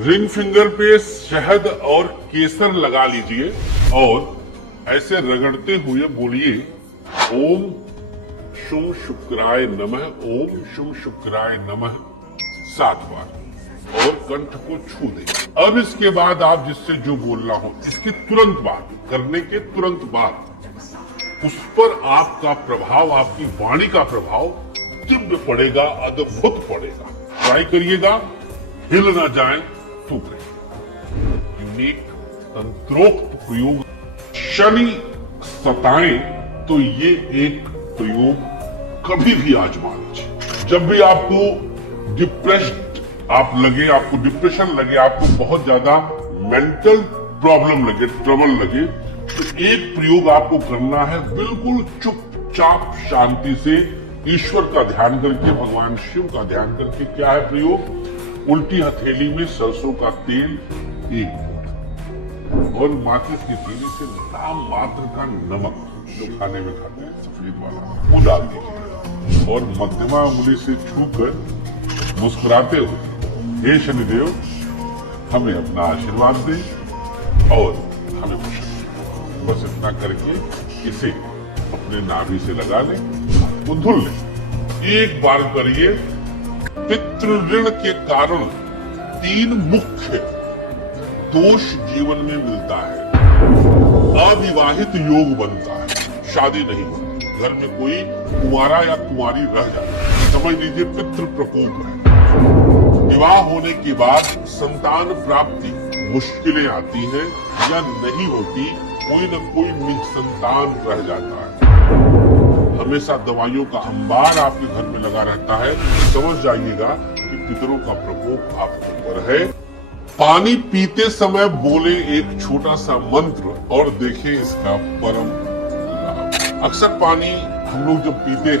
Ring finger पे शहद और केसर लगा लीजिए और ऐसे रगड़ते हुए बोलिए ओम शुभ शुक्राय नमः, ओम शुभ शुक्राय नमः 7 बार और कंठ को छू दे। अब इसके बाद आप जिससे जो बोलना हो इसके तुरंत बाद, करने के तुरंत बाद उस पर आपका प्रभाव, आपकी वाणी का प्रभाव दिव्य पड़ेगा, अद्भुत पड़ेगा। ट्राई करिएगा, हिल ना जाए तो यूनिक तंत्रोक्त प्रयोग। शनि सताए तो ये एक प्रयोग कभी भी आजमा लीजिए। जब भी आपको डिप्रेस्ड आप लगे, आपको डिप्रेशन लगे, आपको बहुत ज्यादा मेंटल प्रॉब्लम लगे, ट्रबल लगे, तो एक प्रयोग आपको करना है। बिल्कुल चुपचाप शांति से ईश्वर का ध्यान करके, भगवान शिव का ध्यान करके। क्या है प्रयोग? उल्टी हथेली में सरसों का तेल 1 और माचिस की तीली से नाम मात्र का नमक, जो खाने में खाते हैं सफेद वाला, वो डाल दीजिए और मध्यमा उंगली से छूकर मुस्कुराते हुए हे शनिदेव हमें अपना आशीर्वाद दे और हमें खुश रखें। बस इतना करके इसे अपने नाभि से लगा लें, धुल लें। एक बार करिए। पितृ ऋण के कारण 3 मुख्य दोष जीवन में मिलता है। अविवाहित योग बनता है, शादी नहीं होती, घर में कोई कुंवारा या कुंवारी रह जाता है, समझ लीजिए पितृ प्रकोप है। विवाह होने के बाद संतान प्राप्ति मुश्किलें आती हैं या नहीं होती, कोई न कोई निसंतान रह जाता है। हमेशा दवाइयों का अंबार आपके घर में लगा रहता है, समझ जाइएगा कि पितरों का प्रकोप आपके ऊपर है। पानी पीते समय बोले एक छोटा सा मंत्र और देखें इसका परम लाभ। अक्सर पानी हम लोग जब पीते हैं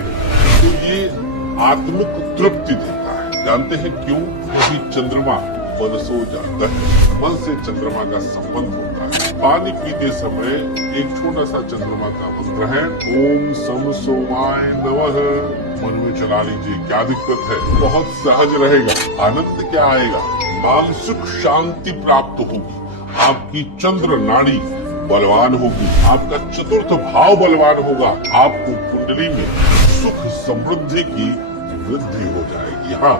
तो ये आत्मिक तृप्ति देता है। जानते हैं क्यों? क्योंकि चंद्रमा मन सो जाता है, मन से चंद्रमा का संबंध होता है। पानी पीते समय एक छोटा सा चंद्रमा का मंत्र है, ओम सम सोमाय नमः, मन में चला लीजिए। क्या दिक्कत है? बहुत सहज रहेगा। आनंद क्या आएगा? मानसिक शांति प्राप्त होगी, आपकी चंद्र नाड़ी बलवान होगी, आपका चतुर्थ भाव बलवान होगा, आपको कुंडली में सुख समृद्धि की वृद्धि हो जाएगी। हाँ,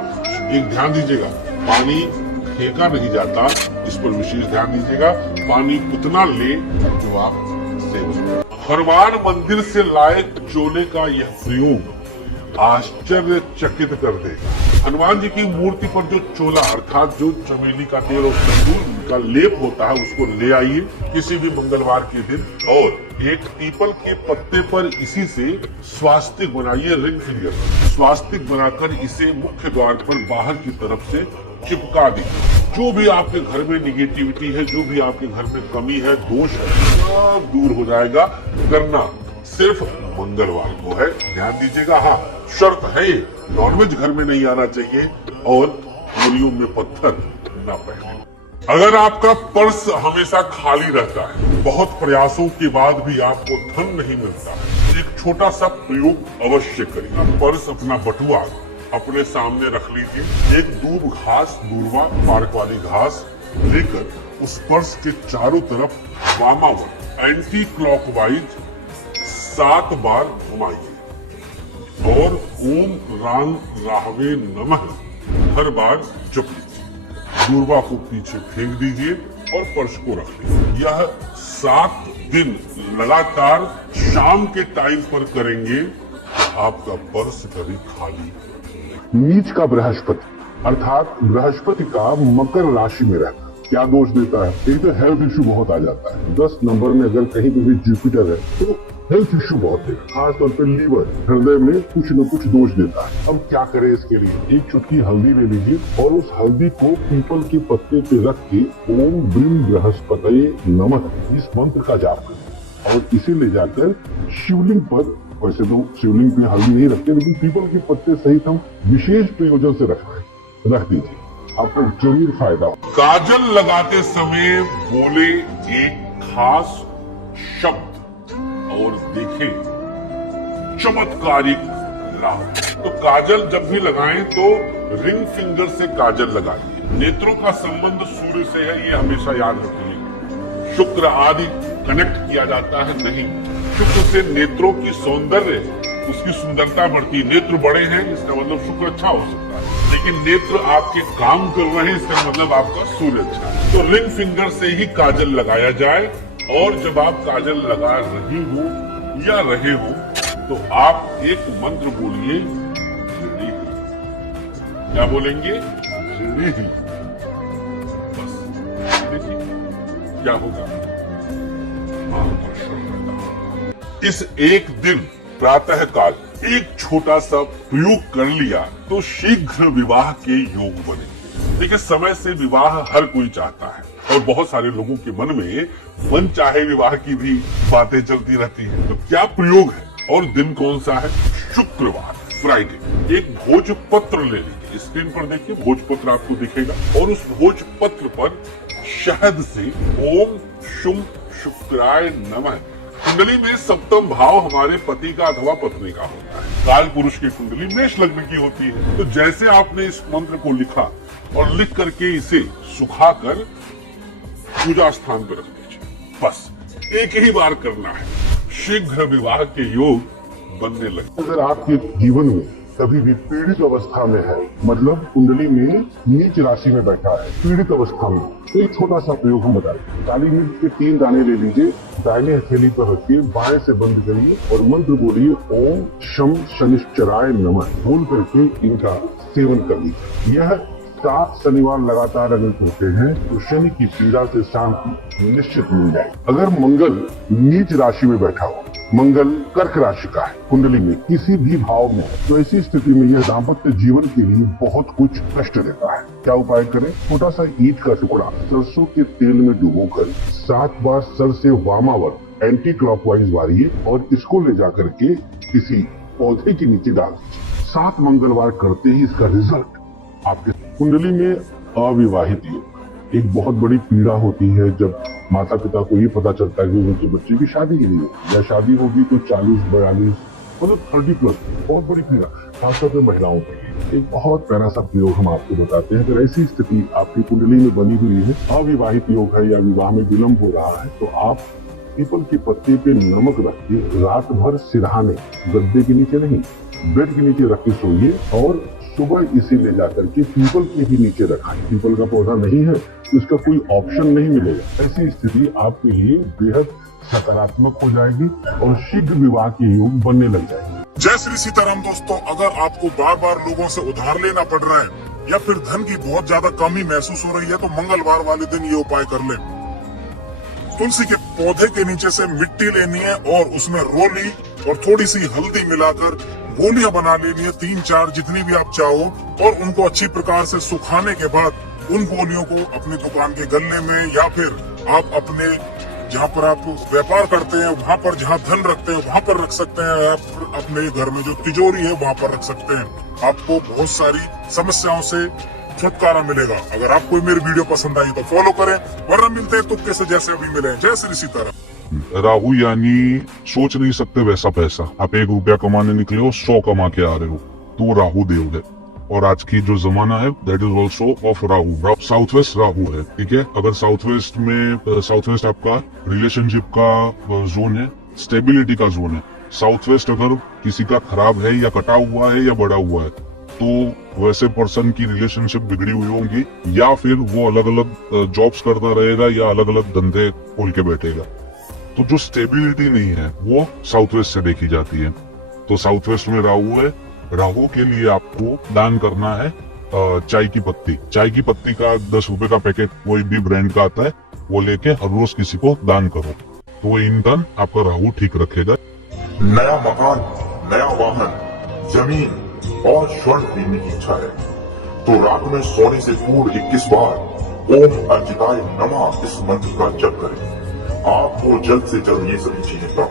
एक ध्यान दीजिएगा, पानी फेंका नहीं जाता, इस पर विशेष ध्यान दीजिएगा। पानी उतना ले जो आप सेवन। हनुमान मंदिर से लाए चोले का यह प्रयोग आश्चर्यचकित कर देगा। हनुमान जी की मूर्ति पर जो चोला अर्थात जो चमेली का तेल और सिंदूर का लेप होता है उसको ले आइए किसी भी मंगलवार के दिन और एक पीपल के पत्ते पर इसी से स्वास्तिक बनाइए, रिंग फिंगर स्वास्तिक बनाकर इसे मुख्य द्वार पर बाहर की तरफ से चिपका दीजिए। जो भी आपके घर में निगेटिविटी है, जो भी आपके घर में कमी है, दोष है, सब दूर हो जाएगा। करना सिर्फ मंगलवार को है, ध्यान दीजिएगा। हाँ, शर्त है नॉनवेज घर में नहीं आना चाहिए और उंगलियों में पत्थर न पहने। अगर आपका पर्स हमेशा खाली रहता है, बहुत प्रयासों के बाद भी आपको धन नहीं मिलता, एक छोटा सा प्रयोग अवश्य करिए। पर्स अपना बटुआ अपने सामने रख लीजिए, एक दूब घास, दूर्वा पार्क वाली घास लेकर उस पर्स के चारों तरफ वामावर्त एंटी क्लॉकवाइज 7 बार घुमाइए और ओम राम राहवे नमः हर बार जप लीजिए। दूर्वा को पीछे फेंक दीजिए और पर्स को रख लीजिए। यह 7 दिन लगातार शाम के टाइम पर करेंगे, आपका पर्स कभी खाली। नीच का बृहस्पति अर्थात बृहस्पति का मकर राशि में रहना क्या दोष देता है? एक तो हेल्थ इश्यू बहुत आ जाता है। 10 नंबर में अगर कहीं पे भी जुपिटर है तो हेल्थ इश्यू बहुत है, खासतौर पे लीवर, हृदय में कुछ न कुछ दोष देता है। अब क्या करें इसके लिए? एक चुटकी हल्दी ले लीजिए और उस हल्दी को पीपल के पत्ते पे रख के ओम ब्रीम बृहस्पतये नमः इस मंत्र का जाप करें और इसे ले जाकर शिवलिंग पर, वैसे तो शिवलिंग पे हल्दी नहीं रखते लेकिन पीपल के पत्ते सहित हम विशेष प्रयोजन से रख दीजिए, आपको जरूर फायदा हो। काजल लगाते समय बोले एक खास शब्द और देखें चमत्कारिक लाभ। तो काजल जब भी लगाएं तो रिंग फिंगर से काजल लगाइए। नेत्रों का संबंध सूर्य से है, ये हमेशा याद रखिए। शुक्र आदि कनेक्ट किया जाता है नहीं। शुक्र से नेत्रों की सौंदर्य, उसकी सुंदरता बढ़ती है। नेत्र बड़े हैं इसका मतलब शुक्र अच्छा हो सकता है, लेकिन नेत्र आपके काम कर रहे हैं इसका मतलब आपका सूर्य अच्छा है। तो रिंग फिंगर से ही काजल लगाया जाए, और जब आप काजल लगा रही हो या रहे हो तो आप एक मंत्र बोलिए, श्रीणी। क्या बोलेंगे? श्रीणी। बस देखिए क्या होगा। इस एक दिन प्रातः काल एक छोटा सा प्रयोग कर लिया तो शीघ्र विवाह के योग बने। देखिए, समय से विवाह हर कोई चाहता है, और बहुत सारे लोगों के मन में मन चाहे विवाह की भी बातें चलती रहती हैं। तो क्या प्रयोग है और दिन कौन सा है? शुक्रवार, फ्राइडे। एक भोजपत्र ले लीजिए, स्क्रीन पर देखिए भोजपत्र आपको दिखेगा, और उस भोजपत्र पर शहद से ओम शुम शुक्राय नमः। कुंडली में सप्तम भाव हमारे पति का अथवा पत्नी का होता है। काल पुरुष की कुंडली मेष लग्न की होती है। तो जैसे आपने इस मंत्र को लिखा और लिख करके इसे सुखाकर पूजा स्थान पर रख दीजिए। बस एक ही बार करना है, शीघ्र विवाह के योग बनने लगे। अगर आपके जीवन में कभी भी पीड़ित अवस्था में है, मतलब कुंडली में नीच राशि में बैठा है, पीड़ित अवस्था में, तो एक छोटा सा प्रयोग हम बताएं। काली मिर्च के 3 दाने ले लीजिए, दाहिने हथेली पर रखिए, बाएं से बंद करिए और मंत्र बोलिए ओम शम शनिश्चराय नमः बोल करके इनका सेवन कर लीजिए। यह 7 शनिवार लगातार अगर होते हैं तो शनि की पीड़ा से शांति निश्चित मिल जाए। अगर मंगल नीच राशि में बैठा हो, मंगल कर्क राशि का है कुंडली में किसी भी भाव में, तो ऐसी स्थिति में यह दाम्पत्य जीवन के लिए बहुत कुछ कष्ट देता है। क्या उपाय करें? छोटा सा ईंट का टुकड़ा सरसों के तेल में डुबोकर 7 बार सर से वामावर्त एंटी क्लॉकवाइज वारिए और इसको ले जाकर के किसी पौधे के नीचे डाल दीजिए। 7 मंगलवार करते ही इसका रिजल्ट आपके। कुंडली में अविवाहित योग एक बहुत बड़ी पीड़ा होती है, जब माता पिता को ये पता चलता है कि उनके बच्चे की शादी ही नहीं होगी, या शादी होगी तो 40-42 मतलब 30+, बहुत बड़ी पीड़ा, खासतौर पर महिलाओं के लिए। एक बहुत प्यारा सा प्रयोग हम आपको बताते हैं। अगर ऐसी स्थिति आपकी कुंडली में बनी हुई है, अविवाहित योग है या विवाह में विलम्ब हो रहा है, तो आप पीपल के पत्ते पे नमक रख के रात भर सिरहाने, गद्दे के नीचे नहीं, बेड के नीचे रख के सोइए, और सुबह इसे ले जाकर के पीपल के ही नीचे रखा है। पीपल का पौधा नहीं है तो इसका कोई ऑप्शन नहीं मिलेगा। ऐसी स्थिति आपके लिए बेहद सकारात्मक हो जाएगी और शीघ्र विवाह के योग बनने लग जाएंगे। जय श्री सीताराम दोस्तों, अगर आपको बार बार लोगों से उधार लेना पड़ रहा है या फिर धन की बहुत ज्यादा कमी महसूस हो रही है, तो मंगलवार वाले दिन ये उपाय कर लें। तुलसी के पौधे के नीचे से मिट्टी लेनी है और उसमें रोली और थोड़ी सी हल्दी मिलाकर गोलियां बना लेनी है, 3-4 जितनी भी आप चाहो, और उनको अच्छी प्रकार से सुखाने के बाद उन गोलियों को अपनी दुकान के गल्ले में या फिर आप अपने जहाँ पर आप व्यापार करते हैं वहाँ पर जहाँ धन रखते हैं वहाँ पर रख सकते हैं, या फिर अपने घर में जो तिजोरी है वहाँ पर रख सकते हैं। आपको बहुत सारी समस्याओं से छुटकारा मिलेगा। अगर आपको मेरी वीडियो पसंद आई तो फॉलो करें, वरना मिलते हैं तुक्के से जैसे अभी मिले। जय श्री सीताराम। राहु यानी सोच नहीं सकते वैसा पैसा। आप 1 रुपया कमाने निकले हो, 100 कमा के आ रहे हो, तो राहु देव है। और आज की जो जमाना है that is also of Rahu. South west Rahu है, ठीक है। अगर साउथ वेस्ट आपका रिलेशनशिप का जोन है, स्टेबिलिटी का जोन है। साउथ वेस्ट अगर किसी का खराब है या कटा हुआ है या बढ़ा हुआ है, तो वैसे पर्सन की रिलेशनशिप बिगड़ी हुई होगी, या फिर वो अलग अलग जॉब्स करता रहेगा या अलग अलग धंधे खोल के बैठेगा। तो जो स्टेबिलिटी नहीं है वो साउथ वेस्ट से देखी जाती है। तो साउथ वेस्ट में राहु है। राहु के लिए आपको दान करना है चाय की पत्ती। चाय की पत्ती का 10 रुपए का पैकेट कोई भी ब्रांड का आता है, वो लेके हर रोज किसी को दान करो, तो इन टर्न आपका राहु ठीक रखेगा। नया मकान, नया वाहन, जमीन और स्वर्ण खरीदने की इच्छा है तो रात में सोने से पूर्व 21 बार ओम अर्जिताय नमः इस मंत्र का जप करें। आपको जल्द से जल्द ये सभी चीजें प्राप्त